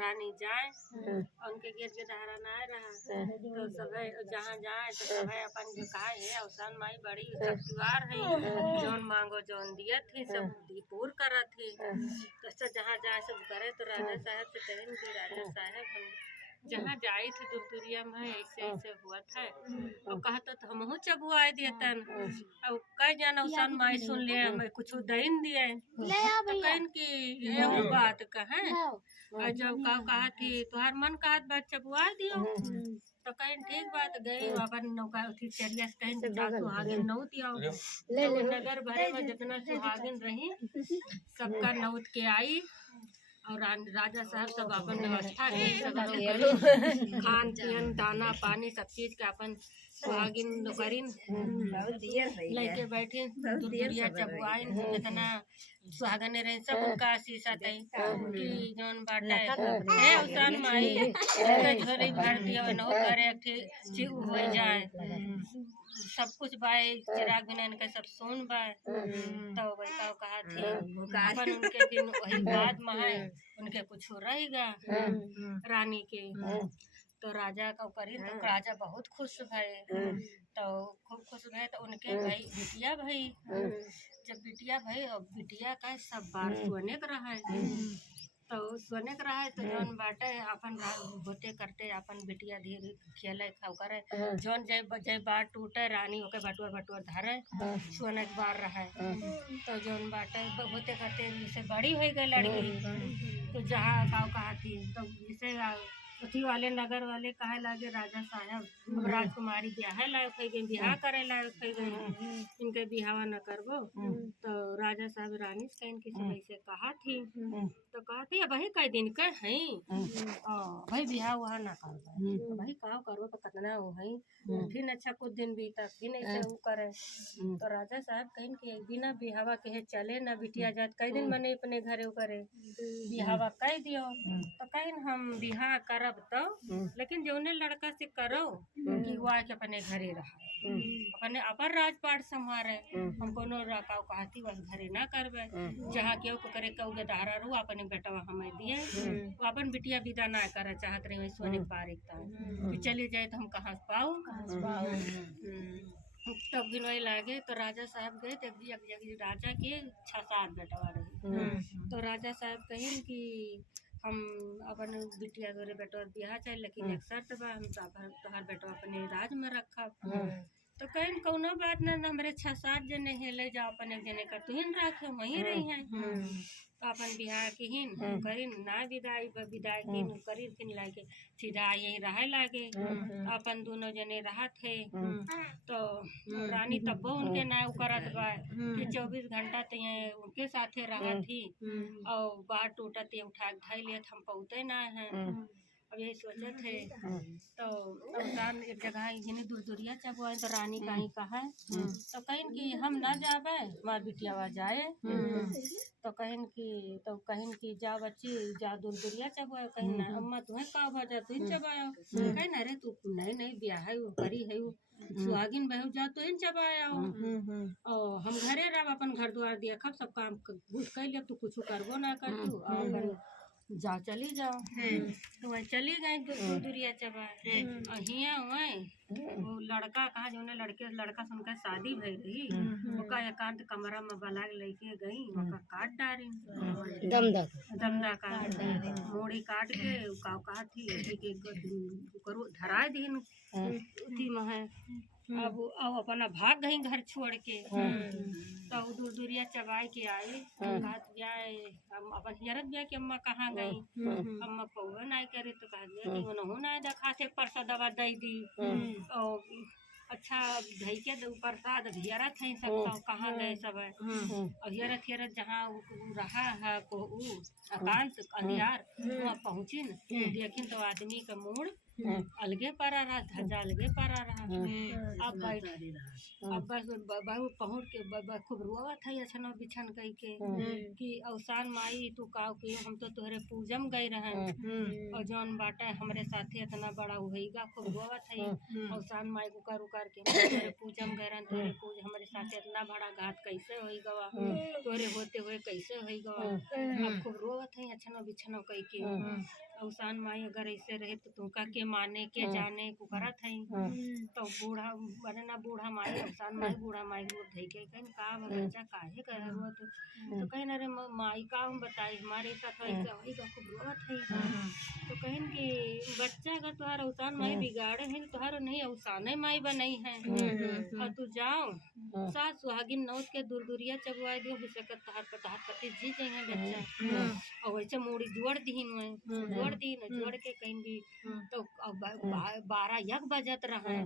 रानी जाए उनके गेट के दहारा ना रहा तो सब जहाँ जाए तो सब अपन जो कहा है अवसान माई बड़ी सत्युआर है जौन मांगो जौन दिया थी सब पूर करा थी तो जहाँ जाए सब करे तो राजा साहब से कहें कि राजा साहब हम जहाँ जाई थे दुर्दुरिया में ऐसे ऐसे हुआ था और कहता तो हम चबुआ दिए तन अब कह जाना उसान माई सुन ले हमें कुछ दिन दिए तो कहन की ये बात कहें और जब कहा थी तुम्हार मन कहा बात चबुआ दियो तो कहीं ठीक बात गई अपन नौका थी चरिया से कहीं सुहागिन नौत आओ नगर भरे में जितना सुहागिन रही सबका नौत के आई और राजा साहब सब अपन व्यवस्था की सब खान पियन दाना पानी सब चीज के अपन सुहागिन नौकरीन लेके बैठी दुर्दुरिया चबुआइन जितना सुहागने रहे सब उनका आशीष आते कि जौन बाटा है उसान माई झोली भर दिया नौ करे ठीक हो जाए सब कुछ बाय चिराग बिना के सब सोन बाय तो वैसा कहा थी अपन उनके दिन वही बाद में उनके कुछ रहेगा रानी के तो राजा का करी तो राजा बहुत खुश भये तो खूब खुश भये तो उनके भाई बिटिया भाई जब बिटिया भाई और बिटिया का सब बार सोने का रहा है तो सोने का रहा है तो जौन बाटे अपन होते करते अपन बिटिया धीरे खेले खाओ करे जौन जय बार टूटे रानी होके बटुआ बटुआ धरे सोने के बार रहा है तो जौन बाटे होते करते जैसे बड़ी हो गई लड़की तो जहाँ गाँव कहा थी तो जैसे उठी वाले नगर वाले कहे लागे राजा साहब राजकुमारी ब्याह लायक हो गई ब्याह करे लायक हो गई इनके बिहावा न करबो तो राजा साहब रानी से इनकी समय से कहा थी तो कहती है भाई कई दिन के है भाई बिहार वहाँ ना करबो भाई काम करबो तो कितना हो है फिर अच्छा कुछ दिन बीता फिर ऐसे वो करे तो राजा साहब कहीं के बिना बिहावा के चले ना बिटिया जात कई दिन मने अपने घरे करे बिहावा कह दियो तो कहीं हम बिहार करब तो लेकिन जौने लड़का से करो कि वो आके अपने घरे रहा अपने अपन राजपाट संभारे हम कोनो रकाव कहती बस घरे ना करबे जहाँ केहू को करे कहू गदारा रू अपने बेटवा हमें दिए वो अपन बिटिया विदा ना करे चाहत रहे वही सोने पार एक चली जाए तो हम कहाँ से पाऊ तब भी वही लागे तो राजा साहब गए तो राजा के 6-7 बेटवा रहे तो राजा साहब कहें कि हम अपन बिटिया तोरे बेटवा बियाह चाहे लेकिन एक शर्त बा हम तोहर बेटवा अपने राज में रखब तो कहीं कौनो बात ना हमारे 6-7 जने है ले जाओ अपन एक जने का तुहिन रखे वहीं रही हैं तो अपन बिहार की हिन करीन ना विदाई की करीन फिर लागे सीधा यही रहे लागे अपन दोनों जने रहा थे तो रानी तब्बो उनके ना करत बा कि 24 घंटा तो ये उनके साथे रहा थी और बाहर टूटत उठा धाई लिया हम पहुँचे ना है अब यही सोचे थे तो अवसान एक जगह जिन्हें दूरिया चबुआ तो रानी कहीं कहा तो कहीं कि हम ना जावे माँ बिटिया जाए तो कहीं कि जा बच्ची जा दूरिया चबुआ कहीं ना अम्मा तुम्हें का भजा तुम चबाया कहीं ना रे तू नहीं ब्याह है करी है सुहागिन बहू जा तो इन चबाया और हम घरे रह अपन घर द्वार दिया खब सब काम कर लिया तू कुछ करबो ना कर तू और जाओ चली जाओ तो वह चली गई दूरिया चबा हिया वो लड़का कहा जो लड़का सुनकर शादी भई रही ओका एकांत कमरा में बला लेके गई ओका काट डारी दमदा काट मोड़ी काट के कहा थी करो धरा दिन थी महे अब अपना भाग गई घर छोड़ के तो दूरिया चबाई के आई कहा हम अपन हियरत गया कि अम्मा कहाँ गई अम्मा पौवा नहीं करे तो कहा गया कि उन्होंने नहीं देखा थे परसा दवा दे दी और अच्छा धई के प्रसाद हियरत है सब कहाँ गए सब और हियरत जहाँ रहा है को एकांत अंधियार वहाँ पहुँची न लेकिन तो आदमी का मूड अलगे पारा रहा, धजा अलगे पारा रहा। अब बैठ अब बस बाबू पहुँच के खूब रोवत है अछनो बिछन कही के कि अवसान माई तू काव के हम तो तोहरे पूजम गए रहन और जौन बाटा हमरे साथे इतना बड़ा हुईगा खूब रोवत है अवसान माई उकर उकर के तोहरे पूजम गए रहन तोहरे पूज हमरे साथे इतना बड़ा घात कैसे होई गवा तोहरे होते हुए कैसे होई गवा। अब खूब रोवत है अछनो बिछनो कही के अवसान माई अगर ऐसे रहे तो तुमका के माने के जाने को करत है तो बूढ़ा बने ना बूढ़ा माई अवसान माई बूढ़ा माई रूप धई के कहीं का बच्चा काहे कर हुआ तो कहीं ना रे माई का हम बताई हमारे साथ ऐसा होई का खूब रोवत है तो कहीं कि बच्चा अगर तुहार अवसान माई बिगाड़े है तो तुहार नहीं अवसाने माई बनाई है और तू जाओ सास सुहागिन नौत के दूरदूरिया चगवाए दियो बिसकत तहार पति जी जाए बच्चा और वैसे मूड़ी जोड़ दीन में जोड़ के कहीं भी तो 12 1 बजत रहा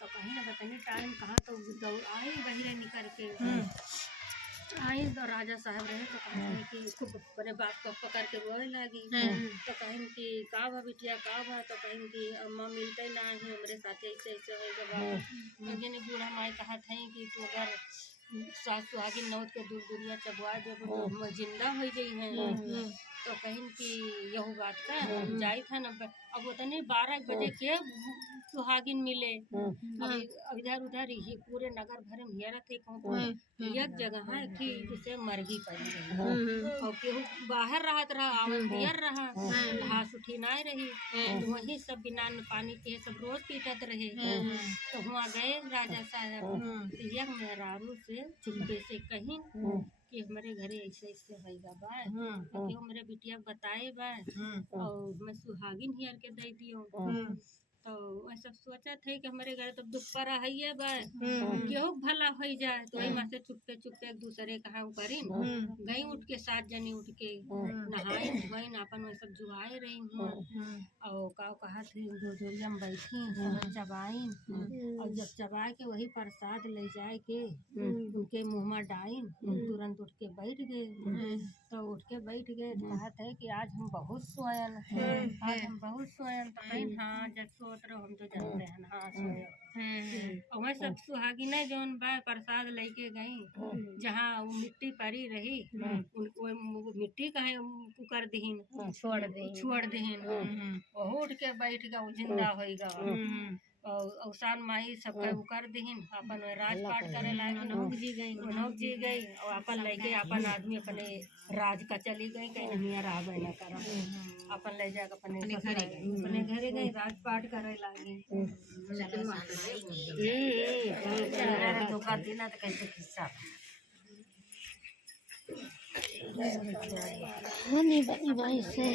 तो कहीं ना बतानी टाइम कहाँ तो आई बहिरे निकल के आई तो राजा साहब रहे तो कहें कि खूब बड़े बाप को पकड़ के रोए लगी तो कहें कि का बा बिटिया का बा तो कहें कि अम्मा मिलते ना है हमारे साथ ऐसे ऐसे होएगा बाबू लेकिन बूढ़ा माई कहा था कि तू अगर सास सुहागिन नौत के दूरदूरिया चबवा दे तो हम जिंदा हो गई हैं तो कहीं कि यही बात का जाई था ना अब वो नहीं 12 बजे के सुहागिन मिले अब इधर उधर ही पूरे नगर भर में हेरत है कहूँ एक जगह है कि जिसे मरगी पड़ी रही और केहू बाहर रहत रहा आवन दियर रहा घास उठी ना रही तो वही सब बिना पानी के सब रोज पीटत रहे तो वहाँ गए राजा साहब एक मेहरारू से चुपके से कहीं कि हमारे घरे ऐसे ऐसे होगा बा क्यों मेरे बिटिया बताए बा और मैं सुहागिन हियर के दे दियो तो वह सब सोचा थे कि हमारे घर तो दुख पर है बा क्यों भला हो जाए तो वही माँ से चुपके चुपके एक दूसरे कहा करी गई उठ के 7 जनी उठ के नहाए धोई अपन वह सब जुआए रही हूँ और कहा थी गोजोरिया में बैठी सब चबाई और जब चबा के वही प्रसाद ले जाए के उनके मुँह में डाई तुरंत उठ के बैठ गए तो उठ के बैठ गए कहा थे कि आज हम बहुत सोयन तो कहीं हाँ जब सोच रहे हम तो जानते हैं हाँ सोए और मैं सब सुहागिन जौन बा प्रसाद लेके गई जहाँ मिट्टी पड़ी रही उनको मिट्टी कहे कर दीन छोड़ दीन वो उठ के बैठ गया जिंदा होगा और अवसान माई सब कर दीन अपन राजपाट करे लाए मनोज जी गई और अपन लेके अपन आदमी अपने राज का चली गई कहीं नहीं राह न करा अपन ले जाकर अपने घरे गई राजपाट करे लागी धोखा देना तो कैसे किस्सा बनी भाई से